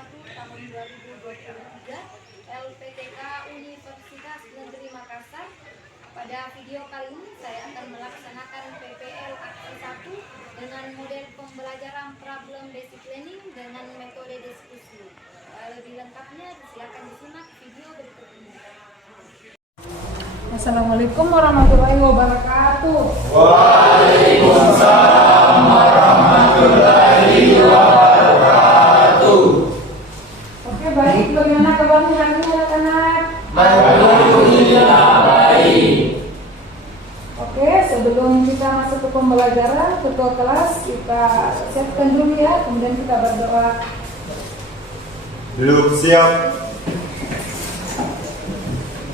1 tahun 2023 LPTK Universitas Negeri Makassar. Pada video kali ini saya akan melaksanakan PPL Aksi 1 dengan model pembelajaran problem basic learning dengan metode diskusi. Lebih lengkapnya silakan disimak video berikut ini. Assalamualaikum warahmatullahi wabarakatuh. Waalaikumsalam warahmatullahi wabarakatuh. Oke, baik. Bagaimana kabarnya hari ini anak-anak? Alhamdulillah baik. Oke, sebelum kita masuk ke pembelajaran, ketua kelas kita siapkan dulu ya, kemudian kita berdoa. Duduk siap.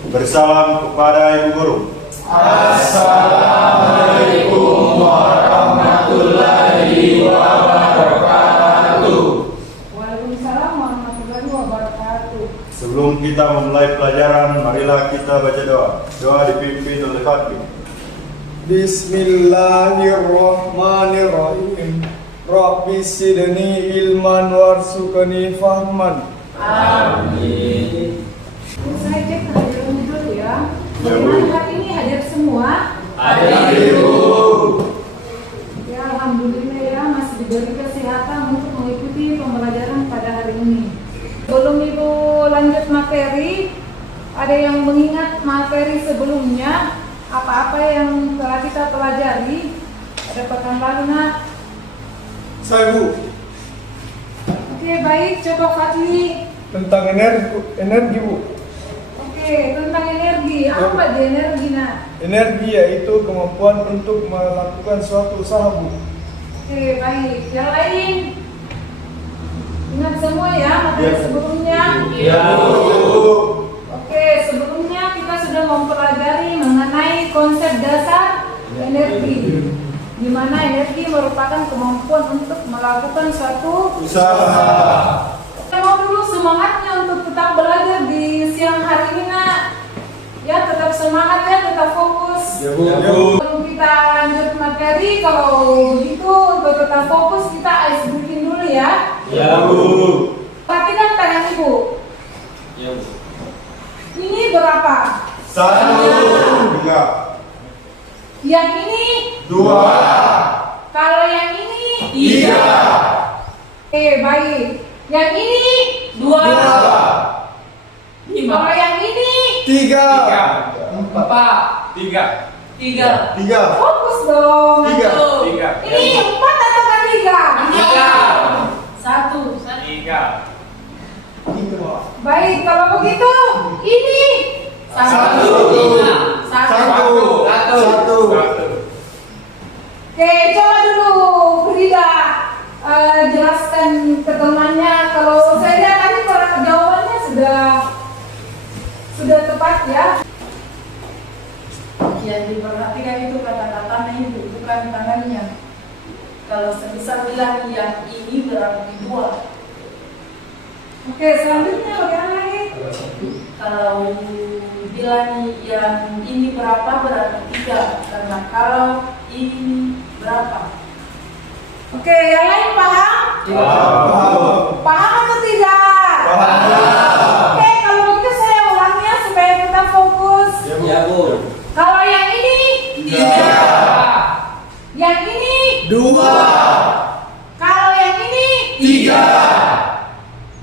Bersalam kepada Ibu Guru. Assalamualaikum warahmatullahi wabarakatuh. Waalaikumsalam warahmatullahi wabarakatuh. Sebelum kita memulai pelajaran, marilah kita baca doa. Doa dipimpin oleh Hakim. Bismillahirrahmanirrahim. Rabbi sidni ilman warzuqni fahman. Amin. Saya cek hadirannya dulu ya. Ya, Bu. Bagaimana hari ini hadir semua? Hadir, Ibu. Ya, alhamdulillah ya, masih diberi kesehatan untuk mengikuti pembelajaran pada hari ini. Sebelum Ibu lanjut materi, ada yang mengingat materi sebelumnya, apa-apa yang telah kita pelajari pada pekan lalu, nak? Saya Bu, Oke, baik, coba Fatli. tentang energi Bu. Oke, tentang energi. Apa di energi, nak? Energi yaitu kemampuan untuk melakukan suatu usaha Bu. Oke, baik. Yang lain? Ingat semua ya materi sebelumnya? Ya, Bu. Oke, sebelumnya kita sudah mempelajari mengenai konsep dasar energi, di mana energi merupakan kemampuan untuk melakukan suatu Usaha. Saya mau dulu semangatnya untuk tetap belajar di siang hari ini, nak. Ya, tetap semangat ya, tetap fokus. Ya, Bu. Sebelum kita lanjut materi, kalau gitu untuk tetap fokus kita ice breaking dulu ya. Ya, Bu. Perhatikan tangan Ibu. Ya, Bu. Ini berapa? 1, 2, Yang ini? 2, Kalau yang ini? 3, Oke, baik. Yang ini? 2, 5, Kalau yang ini? 3, 4, 3, 3, Fokus dong. 3. Ini 4 atau 3? 1, 3, Baik, kalau begitu ini 1, 1. Oke, coba dulu Frida jelaskan ke temannya. Kalau saya lihat tadi jawabannya sudah tepat ya. Yang diperhatikan itu kata-katanya itu, bukan tangannya. Kalau semisal bilang yang ini berarti 2. Oke, selanjutnya bagaimana lagi? Kalau bilang yang ini berapa berarti 3. Karena kalau ini berapa? Oke, yang lain paham? Paham atau tidak? Oke, kalau begitu saya ulangnya supaya kita fokus. Ya, Bu. Kalau yang ini, 3, yang ini, 2, kalau yang ini, 3,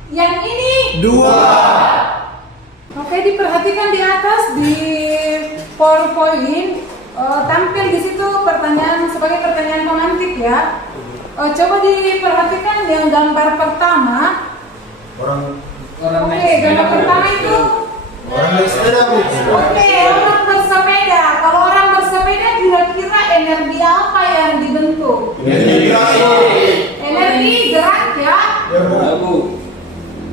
yang ini. 2. Oke, diperhatikan di atas di PowerPoint tampil di situ pertanyaan sebagai pertanyaan pemantik ya. Coba diperhatikan yang gambar pertama. Orang Oke, gambar pertama itu. naik sepeda, Bu. Oke, orang bersepeda. Kalau orang bersepeda kira-kira energi apa yang dibentuk? Energi gerak ya. Ya, Bu. Ya, Bu.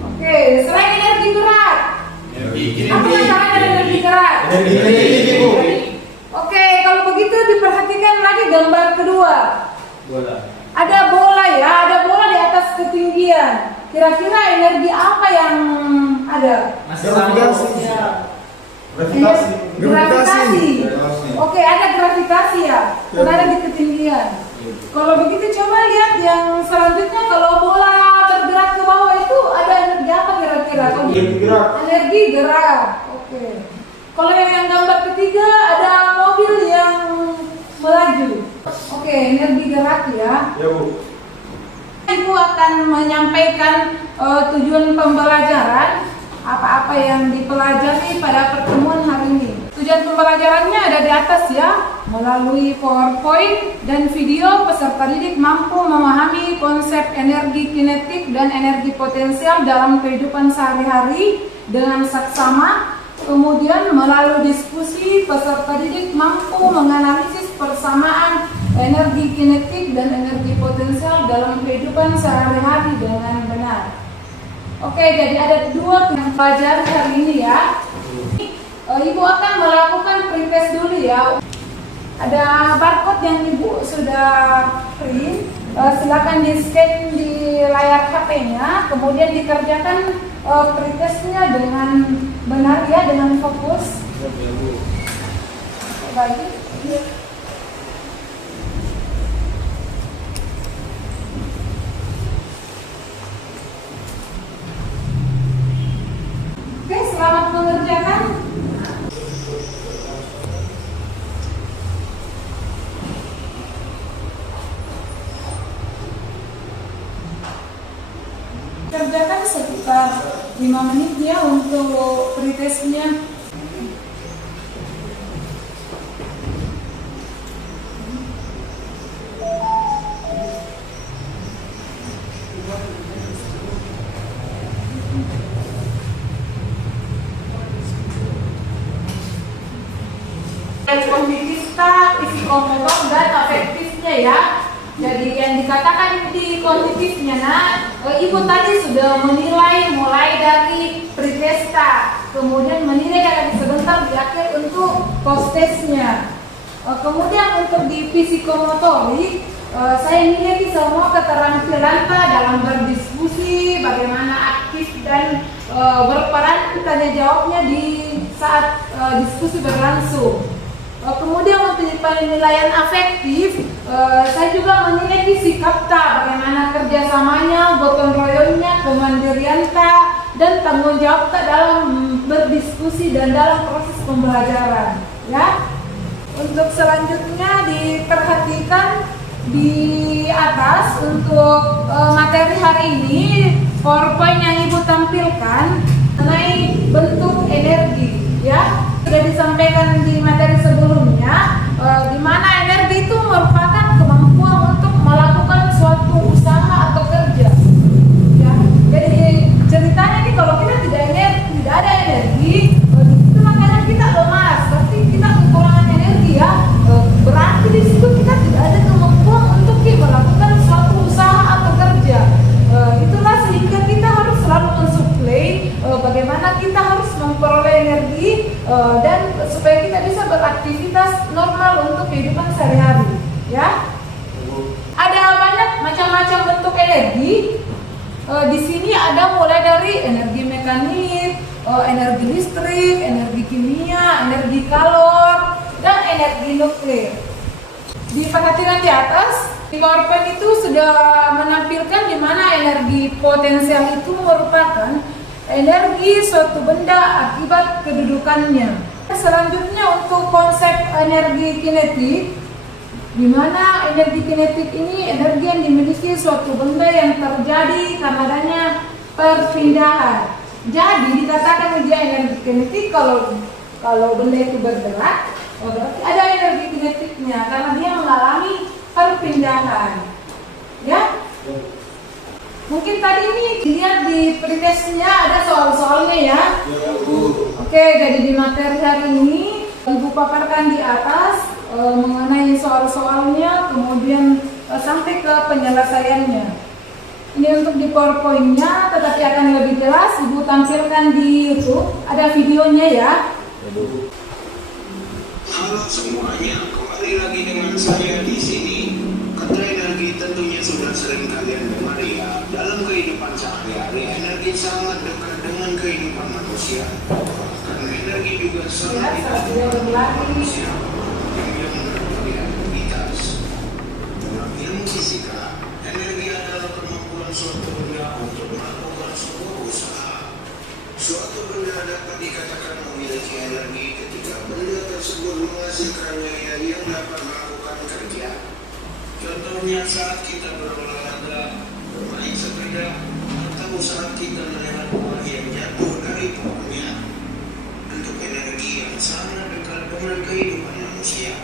Oke, selain energi gerak, apa namanya energi gerak? Energi, Bu. Oke, kalau begitu diperhatikan lagi gambar kedua. Bola. Ada bola ya, ada bola di atas ketinggian. Kira-kira energi apa yang ada? Masih Gravitasi. sama. Gravitasi. Gravitasi. Oke, ada gravitasi ya, karena ada di ketinggian. Kalau begitu coba lihat yang selanjutnya, kalau bola bergerak ke bawah itu ada ya. Ya Bu. Ibu akan menyampaikan tujuan pembelajaran, apa-apa yang dipelajari pada pertemuan hari ini. Tujuan pembelajarannya ada di atas ya. Melalui PowerPoint dan video, peserta didik mampu memahami konsep energi kinetik dan energi potensial dalam kehidupan sehari-hari dengan saksama. Kemudian melalui diskusi, peserta didik mampu menganalisis persamaan energi kinetik dan energi potensial dalam kehidupan sehari-hari dengan benar. Oke, jadi ada dua pelajaran hari ini ya. Ibu akan melakukan pretest dulu ya. Ada barcode yang Ibu sudah print. Silakan di-scan di layar HP-nya, kemudian dikerjakan pretestnya dengan benar ya, dengan fokus. Baik. Oke, selamat mengerjakan. Kerjakan sekitar 5 menit ya untuk pretestnya. Kognitifta, psikomotor, dan afektifnya ya. Jadi yang dikatakan di kognitifnya, Ibu tadi sudah menilai mulai dari pretesta, kemudian menilai dari sebentar di akhir untuk post-testnya. Kemudian untuk di psikomotorik, saya nilai semua keterampilan dalam berdiskusi, bagaimana aktif dan berperan tanya jawabnya di saat diskusi berlangsung. Kemudian untuk penilaian afektif, saya juga menilai sikap bagaimana kerjasamanya, gotong royongnya, kemandirian dan tanggung jawab dalam berdiskusi dan dalam proses pembelajaran. Ya, untuk selanjutnya diperhatikan di atas untuk materi hari ini, PowerPoint yang Ibu tampilkan mengenai bentuk energi. Ya, sudah disampaikan di materi sebelumnya, di mana energi itu merupakan kemampuan untuk melakukan suatu usaha atau kerja. Ya, jadi ceritanya nih kalau kita tidak ada energi, itu makanya kita lemas, berarti kita kekurangan energi ya. Berarti di situ kita tidak ada kemampuan untuk melakukan suatu usaha atau kerja. Itulah sehingga kita harus selalu mensuplai bagaimana kita harus memperoleh energi dan supaya kita bisa beraktivitas normal untuk kehidupan sehari-hari. Ya, ada banyak macam-macam bentuk energi. Di sini ada mulai dari energi mekanik, energi listrik, energi kimia, energi kalor, dan energi nuklir. Diperhatikan di atas, di PowerPoint itu sudah menampilkan di mana energi potensial itu merupakan energi suatu benda akibat kedudukannya. Selanjutnya untuk konsep energi kinetik, di mana energi kinetik ini energi yang dimiliki suatu benda yang terjadi karena adanya perpindahan. Jadi dikatakan dia energi kinetik kalau benda itu bergerak, berarti ada energi kinetiknya karena dia mengalami perpindahan. Ya, mungkin tadi ini dilihat di pretestnya ada soal-soalnya ya. Oke, jadi di materi hari ini Ibu paparkan di atas mengenai soal-soalnya, kemudian sampai ke penyelesaiannya. Ini untuk di PowerPoint-nya, tetapi akan lebih jelas Ibu tampilkan di YouTube. Ada videonya ya. Halo semuanya, kembali lagi dengan saya di sini. Kata energi tentunya sudah sering kalian dengar ya. Dalam kehidupan sehari-hari, energi sangat dekat dengan kehidupan manusia. Karena energi juga sangat dekat dengan manusia yang mengerti aktivitas. Dalam ilmu fisika, energi adalah kemampuan suatu benda untuk melakukan sebuah usaha. Suatu benda dapat dikatakan memiliki energi ketika benda tersebut menghasilkan daya yang dapat melakukan kerja. Contohnya saat kita berolahraga, bermain sepeda, atau saat kita melihat buah yang jatuh dari pohonnya. Untuk energi yang sangat dekat dengan kehidupan manusia.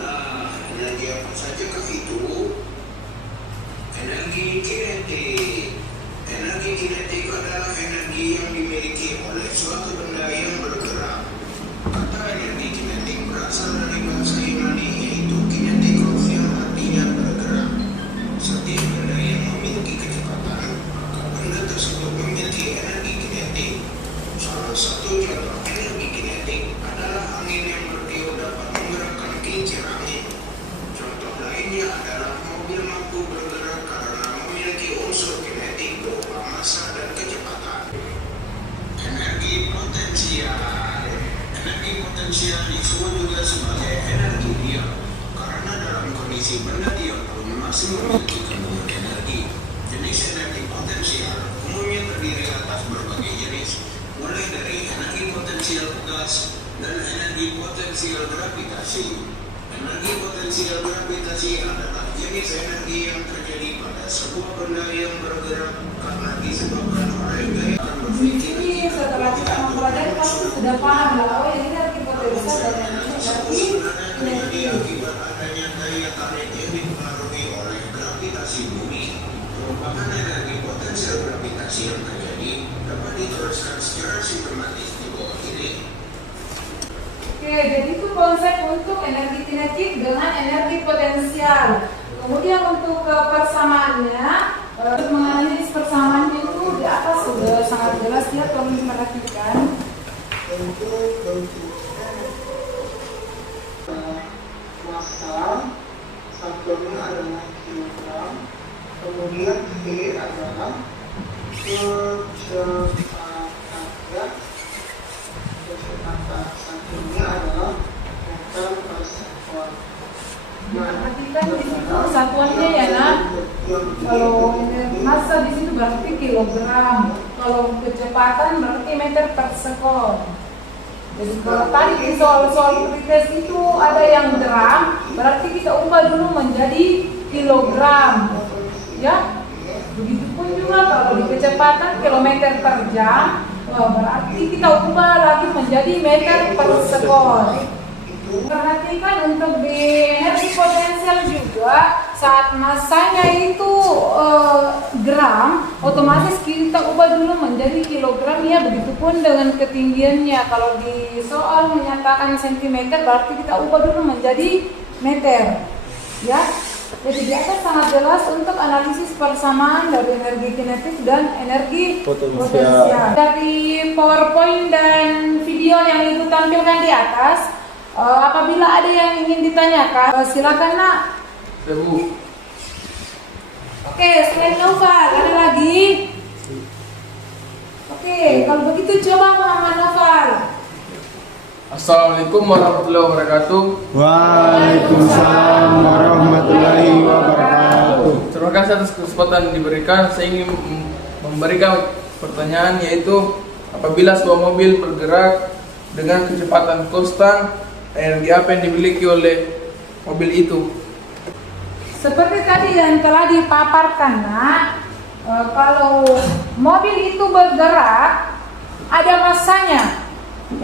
Nah, energi apa sajakah itu? Energi kinetik. Energi kinetik adalah energi yang dimiliki oleh suatu benda yang bergerak. Kata energi kinetik berasal dari bahasa Yunani yaitu kinetikos yang artinya bergerak. Setiap benda yang memiliki kecepatan, maka benda tersebut memiliki energi kinetik. Salah satu contoh energi kinetik adalah angin yang bertiup dapat menggerakkan kincir angin. Contoh lainnya adalah mobil mampu bergerak karena memiliki unsur kinetik berupa massa dan kecepatan. Energi potensial. Energi potensial disebut juga sebagai energi diam karena dalam kondisi benda diam pun masih memiliki kandungan energi. Jenis energi potensial umumnya terdiri atas berbagai jenis, mulai dari energi potensial gas dan energi potensial gravitasi. Energi potensial gravitasi adalah jenis energi yang terjadi pada sebuah benda yang bergerak karena disebabkan oleh gaya berpikir. Ini setelah kita mempelajari pasti sudah paham lah, oh ini energi potensial dan energi terjadi akibat adanya gaya tarik yang dipengaruhi oleh gravitasi bumi. Merupakan energi potensial gravitasi yang terjadi dapat diteruskan secara sistematis di bawah ini. Oke, jadi itu konsep untuk energi kinetik dengan energi potensial. Kemudian untuk persamaannya, untuk menganalisis persamaannya itu di atas sudah sangat jelas ya, tolong diperhatikan. Massa satunya adalah kilogram, kemudian V adalah kecepatan satunya adalah meter per sekon. Perhatikan di situ satuannya ya nak. Kalau massa di situ berarti kilogram, kalau kecepatan berarti meter per sekon. Jadi kalau tadi di soal-soal pretest itu ada yang gram, berarti kita ubah dulu menjadi kilogram, ya. Begitupun juga kalau di kecepatan kilometer per jam, berarti kita ubah lagi menjadi meter per sekon. Perhatikan untuk di energi potensial juga saat massanya itu gram, otomatis kita ubah dulu menjadi kilogram ya, begitupun dengan ketinggiannya. Kalau di soal menyatakan sentimeter berarti kita ubah dulu menjadi meter ya. Jadi di atas sangat jelas untuk analisis persamaan dari energi kinetik dan energi potensial. Dari PowerPoint dan video yang Ibu tampilkan di atas, apabila ada yang ingin ditanyakan, silakan nak. Oke, selain Noval, ada lagi? Oke, kalau begitu coba Muhammad Noval. Assalamualaikum warahmatullahi wabarakatuh. Waalaikumsalam warahmatullahi wabarakatuh. Terima kasih atas kesempatan yang diberikan. Saya ingin memberikan pertanyaan, yaitu apabila sebuah mobil bergerak dengan kecepatan konstan, energi apa yang dimiliki oleh mobil itu? Seperti tadi yang telah dipaparkan nak, kalau mobil itu bergerak ada massanya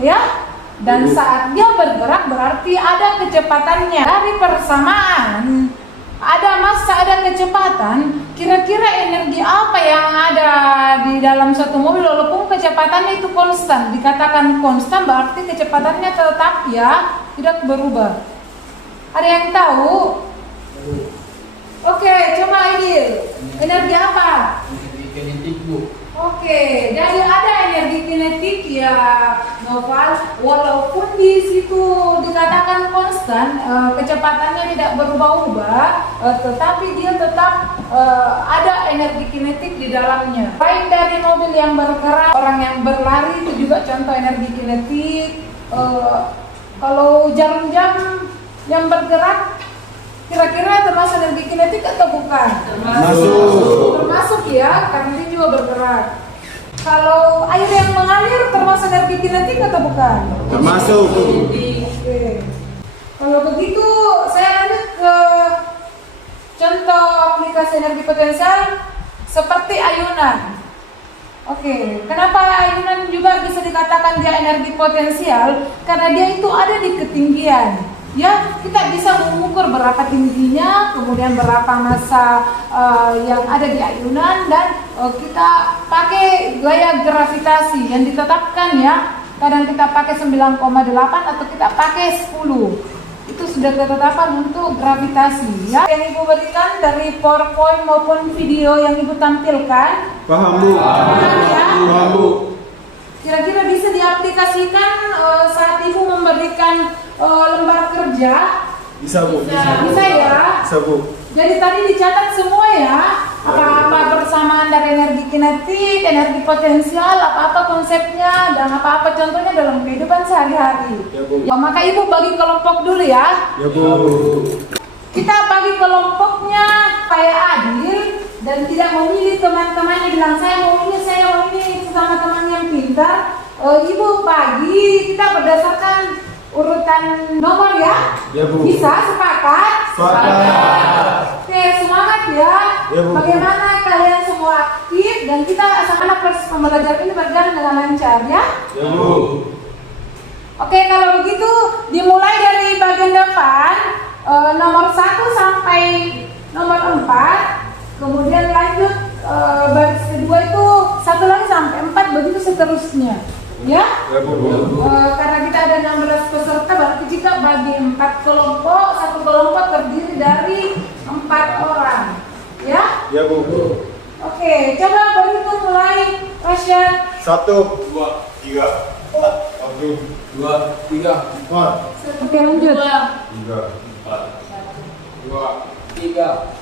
ya, dan saat dia bergerak berarti ada kecepatannya. Dari persamaan ada massa, ada kecepatan, kira-kira energi apa yang ada di dalam satu mobil walaupun kecepatannya itu konstan? Dikatakan konstan berarti kecepatannya tetap ya, tidak berubah. Ada yang tahu? Oke, coba Idil, energi apa? Energi kinetik, Bu. Oke, jadi ada energi kinetik ya Noval, walaupun di situ dikatakan konstan, kecepatannya tidak berubah-ubah, tetapi dia tetap ada energi kinetik di dalamnya. Baik dari mobil yang bergerak, orang yang berlari itu juga contoh energi kinetik. Kalau jam-jam yang bergerak, kira-kira termasuk energi kinetik atau bukan? Termasuk ya, karena dia juga bergerak. Kalau air yang mengalir termasuk energi kinetik atau bukan? contoh aplikasi energi potensial seperti ayunan. Oke, kenapa ayunan juga bisa dikatakan dia energi potensial? Karena dia itu ada di ketinggian. Ya, kita bisa mengukur berapa tingginya, kemudian berapa massa yang ada di ayunan, dan kita pakai gaya gravitasi yang ditetapkan ya. Kadang kita pakai 9,8 atau kita pakai 10. Itu sudah ketetapan untuk gravitasi ya. Yang Ibu berikan dari PowerPoint maupun video yang Ibu tampilkan. Paham Bu? Paham ya? Paham Bu? Kira-kira bisa diaplikasikan saat Ibu memberikan lembar kerja? Bisa Bu? Bisa ya? Bisa Bu? Jadi tadi dicatat semua ya, apa-apa persamaan dari energi kinetik, energi potensial, apa-apa konsepnya, dan apa-apa contohnya dalam kehidupan sehari-hari. Ya Bu. Ya, maka Ibu bagi kelompok dulu ya. Ya Bu. Kita bagi kelompoknya kayak adil dan tidak memilih teman-temannya bilang saya mau ini sama teman yang pintar. Ibu bagi kita berdasarkan urutan nomor ya. Ya Bu. Bisa sepakat? Sepakat. Oke, semangat ya. Ya, Bu. Bagaimana kalian semua aktif dan kita anak proses pembelajaran ini berjalan dengan lancar ya. Ya Bu. Oke, kalau begitu dimulai dari bagian depan nomor 1 sampai nomor 4, kemudian lanjut baris kedua itu 1 lagi sampai 4, begitu seterusnya. Ya? Ya Bu. Karena kita ada 16 peserta, berarti jika bagi 4 kelompok, satu kelompok terdiri dari 4 orang. Ya? Ya Bu. Oke, coba berhitung mulai, Rasyad. 1, 2, 3, 4, 2, 3, 4, Oke, lanjut. 3, 2, 3.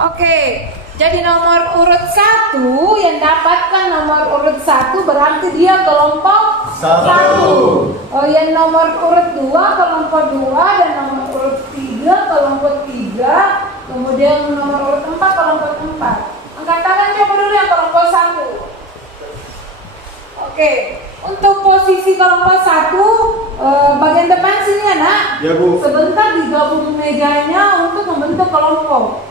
Oke, jadi nomor urut 1 yang dapatkan nomor urut 1 berarti dia kelompok 1. Yang nomor urut 2 kelompok 2, dan nomor urut 3 kelompok 3, kemudian nomor urut 4 kelompok 4. Angkat tangan coba dulu yang kelompok 1. Oke, untuk posisi kelompok 1 bagian depan sini ya nak. Ya Bu. Sebentar digabung mejanya untuk membentuk kelompok.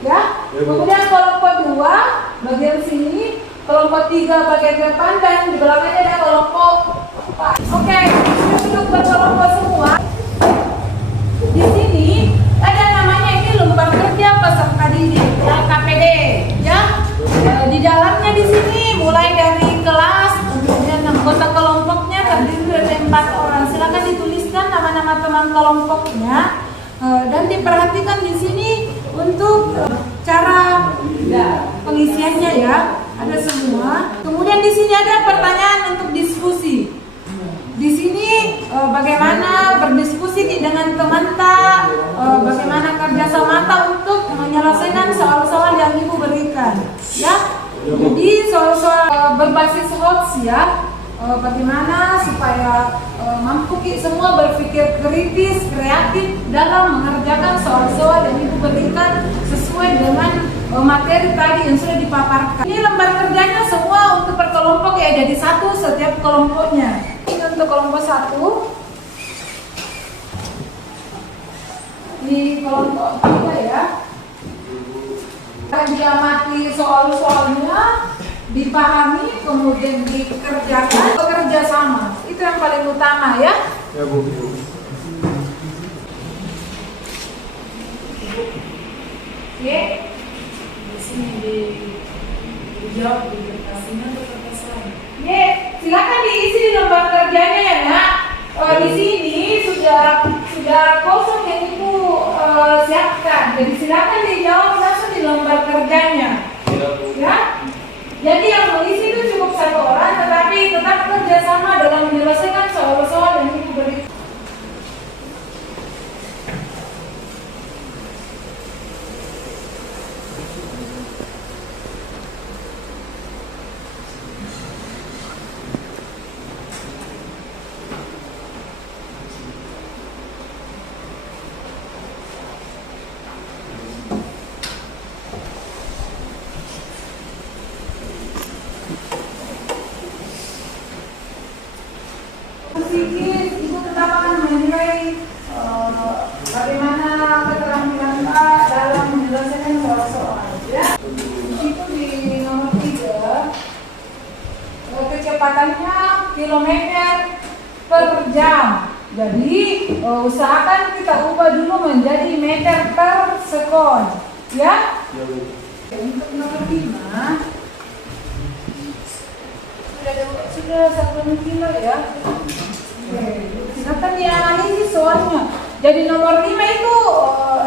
Ya, Ya, Bu. kemudian kelompok 2 bagian sini, kelompok 3 bagian depan, dan di belakangnya ada kelompok 4. Oke, duduk berkelompok semua. Di sini ada namanya ini lembar kerja peserta didik ya, KPD ya. Di dalamnya di sini mulai dari kelas, kemudian anggota kelompoknya terdiri dari 4 orang. Silakan dituliskan nama-nama teman kelompoknya. Dan diperhatikan di sini untuk cara pengisiannya ya, ada semua. Kemudian di sini ada pertanyaan untuk diskusi. Di sini bagaimana berdiskusi dengan teman tak, bagaimana kerjasama tak untuk menyelesaikan soal-soal yang Ibu berikan, ya. Jadi soal-soal berbasis HOTS ya. Bagaimana supaya mampu semua berpikir kritis, kreatif dalam mengerjakan soal-soal yang Ibu berikan sesuai dengan materi tadi yang sudah dipaparkan. Ini lembar kerjanya semua untuk per kelompok ya, jadi 1 setiap kelompoknya. Ini untuk kelompok 1. Di kelompok 3 ya. Diamati soal-soalnya, dipahami, kemudian dikerjakan, bekerja sama. Itu yang paling utama ya. Ya Bu. Oke. Di sini dijawab di kertasnya atau kertas lain. Ye, silakan diisi di lembar kerjanya ya nak. Di sini sudah kosong yang Ibu siapkan. Jadi silakan dijawab langsung di lembar kerjanya. Ya. Jadi yang mengisi itu cukup 1 orang, tetapi tetap kerjasama dalam menyelesaikan soal-soal yang Ibu berikan. Sedikit, Ibu tetap akan menilai bagaimana keterampilan Pak dalam kecepatannya kilometer per jam. Jadi usahakan kita ubah dulu menjadi meter per sekon, ya. Untuk nomor 5 sudah 1 kilo ya. Silakan dianalisis soalnya. Jadi nomor 5 itu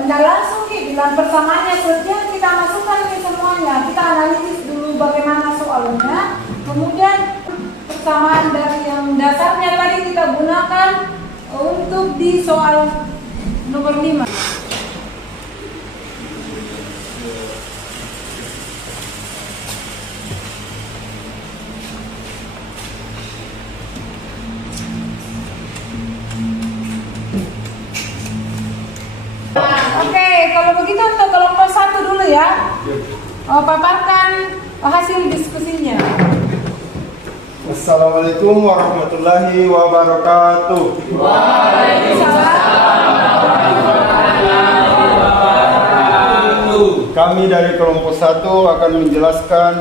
tidak langsung bilang persamaannya kerja, kita masukkan ke semuanya. Kita analisis dulu bagaimana soalnya. Kemudian persamaan dari yang dasarnya tadi kita gunakan untuk di soal nomor 5. Oke, kalau begitu untuk kelompok 1 dulu ya. Paparkan hasil diskusinya. Assalamualaikum warahmatullahi wabarakatuh. Kami dari kelompok 1 akan menjelaskan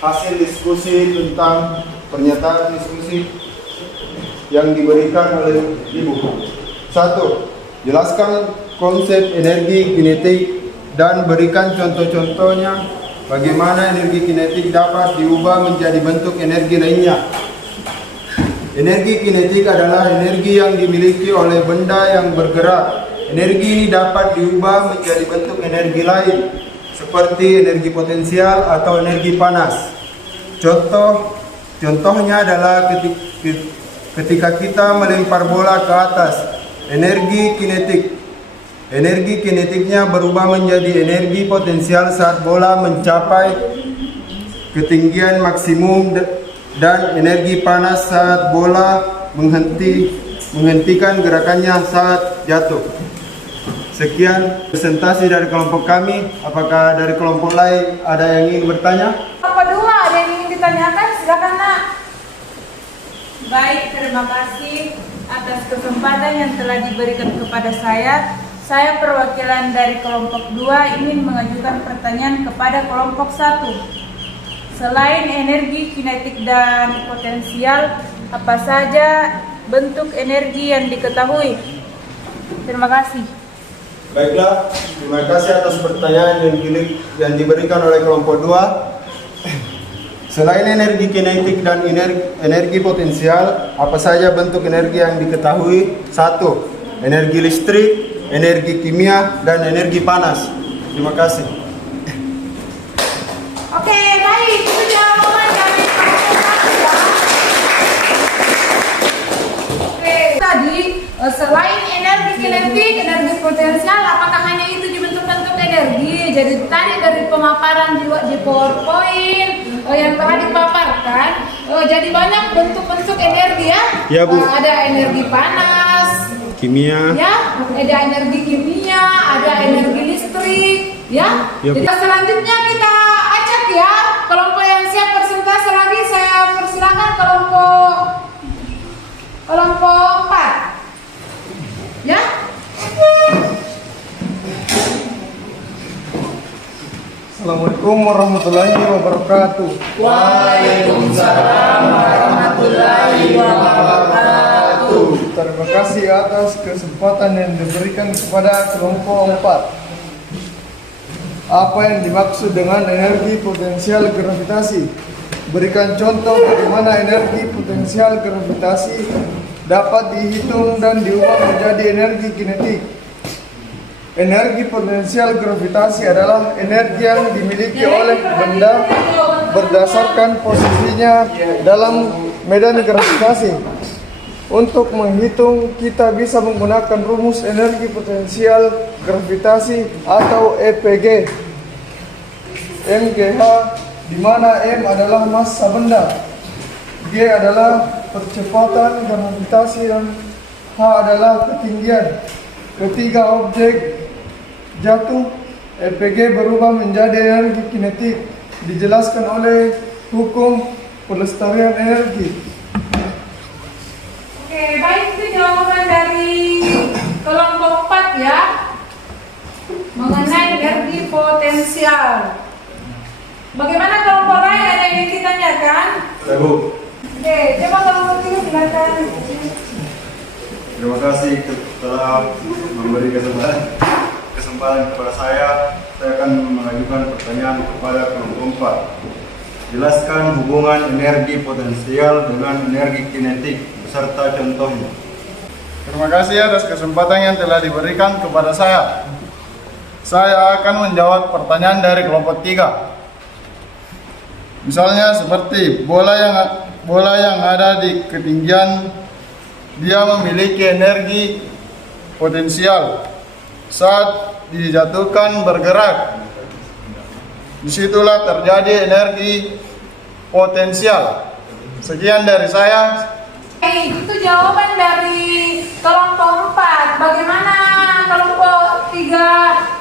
hasil diskusi tentang pernyataan diskusi yang diberikan oleh Ibu. 1. Jelaskan konsep energi kinetik dan berikan contoh-contohnya bagaimana energi kinetik dapat diubah menjadi bentuk energi lainnya. Energi kinetik adalah energi yang dimiliki oleh benda yang bergerak. Energi ini dapat diubah menjadi bentuk energi lain, seperti energi potensial atau energi panas. Contohnya adalah ketika kita melempar bola ke atas, energi kinetik. Energi kinetiknya berubah menjadi energi potensial saat bola mencapai ketinggian maksimum dan energi panas saat bola menghentikan gerakannya saat jatuh. Sekian presentasi dari kelompok kami. Apakah dari kelompok lain ada yang ingin bertanya? Apa dua ada yang ingin ditanyakan? Silakan nak. Baik, terima kasih atas kesempatan yang telah diberikan kepada saya. Saya perwakilan dari kelompok 2 ingin mengajukan pertanyaan kepada kelompok 1. Selain energi kinetik dan potensial, apa saja bentuk energi yang diketahui? Terima kasih. Baiklah, terima kasih atas pertanyaan yang diberikan oleh kelompok 2. Selain energi kinetik dan energi potensial, apa saja bentuk energi yang diketahui? 1. Energi listrik, energi kimia, dan energi panas. Terima kasih. Oke, baik. Itu jawaban dari Oke, tadi selain energi kinetik, energi potensial, apakah hanya itu bentuk-bentuk energi? Jadi tadi dari pemaparan di PowerPoint yang telah dipaparkan, jadi banyak bentuk-bentuk energi ya. Ya, Bu. Ada energi panas, Kimia. ya, ada energi kimia, ada energi listrik, ya. Ya, Bu. Jadi selanjutnya kita acak ya, kelompok yang siap persentase lagi saya persilakan kelompok 4, ya. Assalamualaikum warahmatullahi wabarakatuh. Waalaikumsalam warahmatullahi wabarakatuh. Terima kasih atas kesempatan yang diberikan kepada kelompok 4. Apa yang dimaksud dengan energi potensial gravitasi? Berikan contoh bagaimana energi potensial gravitasi dapat dihitung dan diubah menjadi energi kinetik. Energi potensial gravitasi adalah energi yang dimiliki oleh benda berdasarkan posisinya dalam medan gravitasi. Untuk menghitung, kita bisa menggunakan rumus energi potensial gravitasi atau EPG MGH, di mana M adalah massa benda, G adalah percepatan gravitasi, dan H adalah ketinggian. Ketika objek jatuh, EPG berubah menjadi energi kinetik, dijelaskan oleh hukum pelestarian energi. Oke, baik, itu jawaban dari kelompok 4 ya, mengenai energi potensial. Bagaimana kelompok lain, ada yang ditanyakan? Bu. Oke, silakan. Terima kasih telah memberi kesempatan kepada saya. Saya akan mengajukan pertanyaan kepada kelompok 4. Jelaskan hubungan energi potensial dengan energi kinetik beserta contohnya. Terima kasih atas kesempatan yang telah diberikan kepada saya. Saya akan menjawab pertanyaan dari kelompok 3. Misalnya seperti bola yang ada di ketinggian, dia memiliki energi potensial. Saat dijatuhkan bergerak, disitulah terjadi energi potensial. Sekian dari saya. Itu jawaban dari kelompok 4. Bagaimana kelompok 3?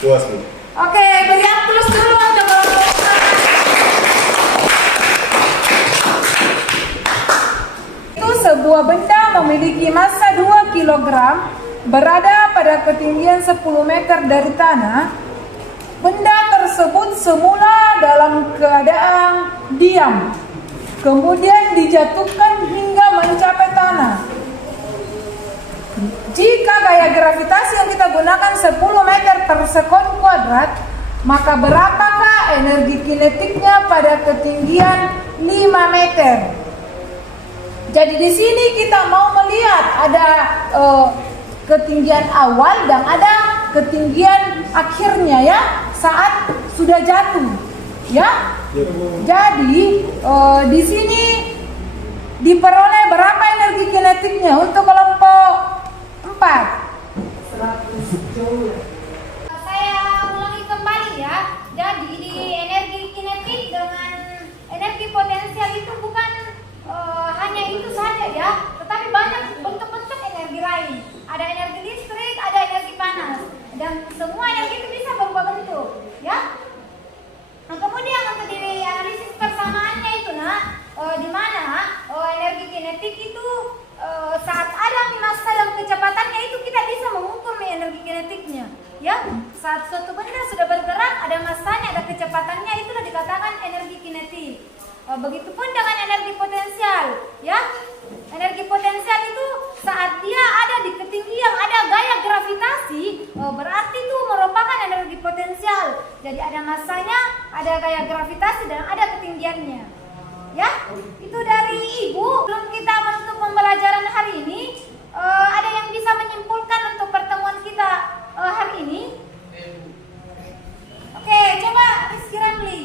Puas, Bu. Oke, beri aplaus dulu untuk kelompok 4. Itu sebuah benda memiliki massa 2 kg berada pada ketinggian 10 meter dari tanah. Benda tersebut semula dalam keadaan diam, kemudian dijatuhkan hingga mencapai tanah. Jika gaya gravitasi yang kita gunakan 10 meter per sekon kuadrat, maka berapakah energi kinetiknya pada ketinggian 5 meter? Jadi di sini kita mau melihat ada ketinggian awal dan ada ketinggian akhirnya ya, saat sudah jatuh, ya. Jadi di sini diperoleh berapa energi kinetiknya untuk kelompok 4? 100 joule. Saya ulangi kembali ya. Jadi di energi kinetik dengan energi potensial itu bukan hanya itu saja ya, tetapi banyak bentuk-bentuk energi lain. Ada energi listrik, ada energi panas, dan semua energi itu bisa berubah bentuk, ya. Nah, kemudian untuk dianalisis persamaannya itu di mana energi kinetik itu saat ada massa dan kecepatannya itu kita bisa mengukur energi kinetiknya, ya. Saat suatu benda sudah bergerak, ada massanya, ada kecepatannya, itulah dikatakan energi kinetik. Begitupun dengan energi potensial, ya. Energi potensial itu saat dia ada di ketinggian, ada gaya gravitasi, berarti itu merupakan energi potensial. Jadi ada massanya, ada gaya gravitasi, dan ada ketinggiannya. Ya, itu dari Ibu. Belum kita menutup pembelajaran hari ini, ada yang bisa menyimpulkan untuk pertemuan kita hari ini? Oke, coba Rizky Ramli.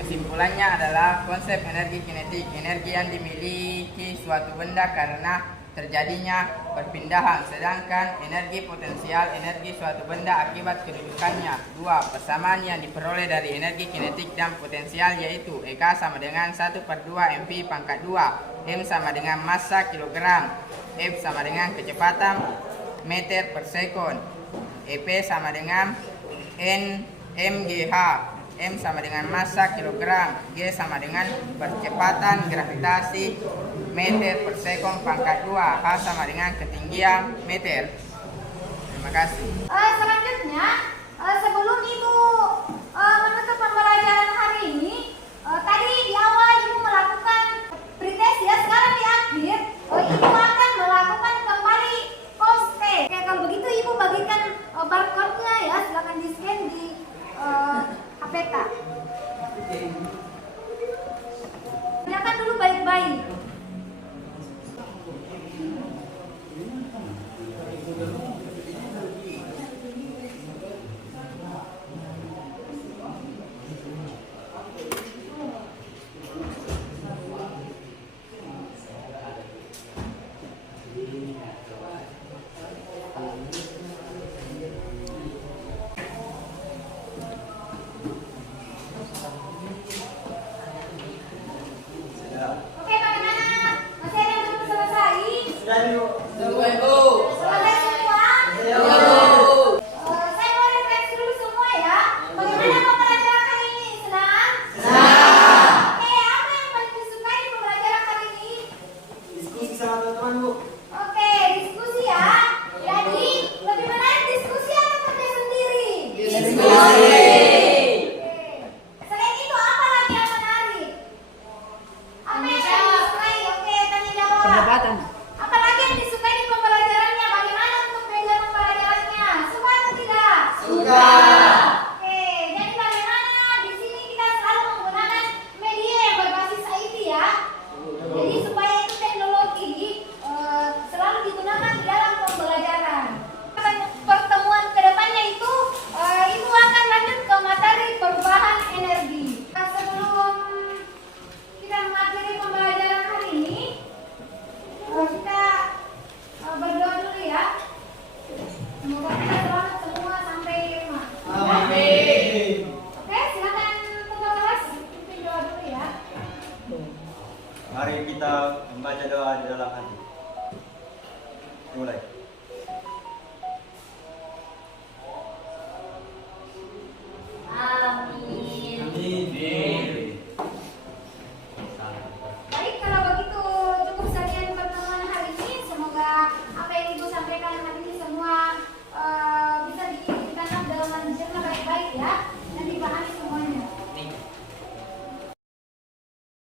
Kesimpulannya adalah konsep energi kinetik, energi yang dimiliki suatu benda karena terjadinya perpindahan, sedangkan energi potensial, energi suatu benda akibat kedudukannya. 2. Persamaan yang diperoleh dari energi kinetik dan potensial yaitu EK sama dengan 1/2 mv pangkat 2, M sama dengan massa kilogram, F sama dengan kecepatan meter per sekon, EP sama dengan N mgh, M sama dengan massa kilogram, G sama dengan percepatan gravitasi meter per sekon pangkat 2, H sama dengan ketinggian meter. Terima kasih. Selanjutnya, sebelum Ibu menutup pembelajaran hari ini, tadi di awal Ibu melakukan pretest ya, sekarang di akhir Ibu akan melakukan kembali post test. Oke, kalau begitu Ibu bagikan barcode-nya ya, silakan di-scan di HPK. Tanyakan dulu baik-baik. Oke, bagaimana? Masih ada yang belum selesai? Selesai semua? Saya mau refleksi dulu semua ya. Bagaimana pembelajaran kali ini? Senang? Oke, apa yang paling disukai di pembelajaran kali ini? Diskusi sama teman-teman, Bu. Oke, diskusi ya. Jadi, lebih menarik diskusi atau kerja sendiri? Diskusi. Oke. Oke, jadi bagaimana di sini kita selalu menggunakan media yang berbasis IT ya. Jadi supaya itu teknologi selalu digunakan di dalam pembelajaran. Pertemuan kedepannya itu akan lanjut ke materi perubahan energi. Sebelum kita mengakhiri pembelajaran hari ini, kita berdoa dulu ya. Semoga kita selamat semua sampai rumah. Amin. Oke, silakan ketua kelas pimpin doa dulu ya. Mari kita membaca doa di dalam hati. Mulai.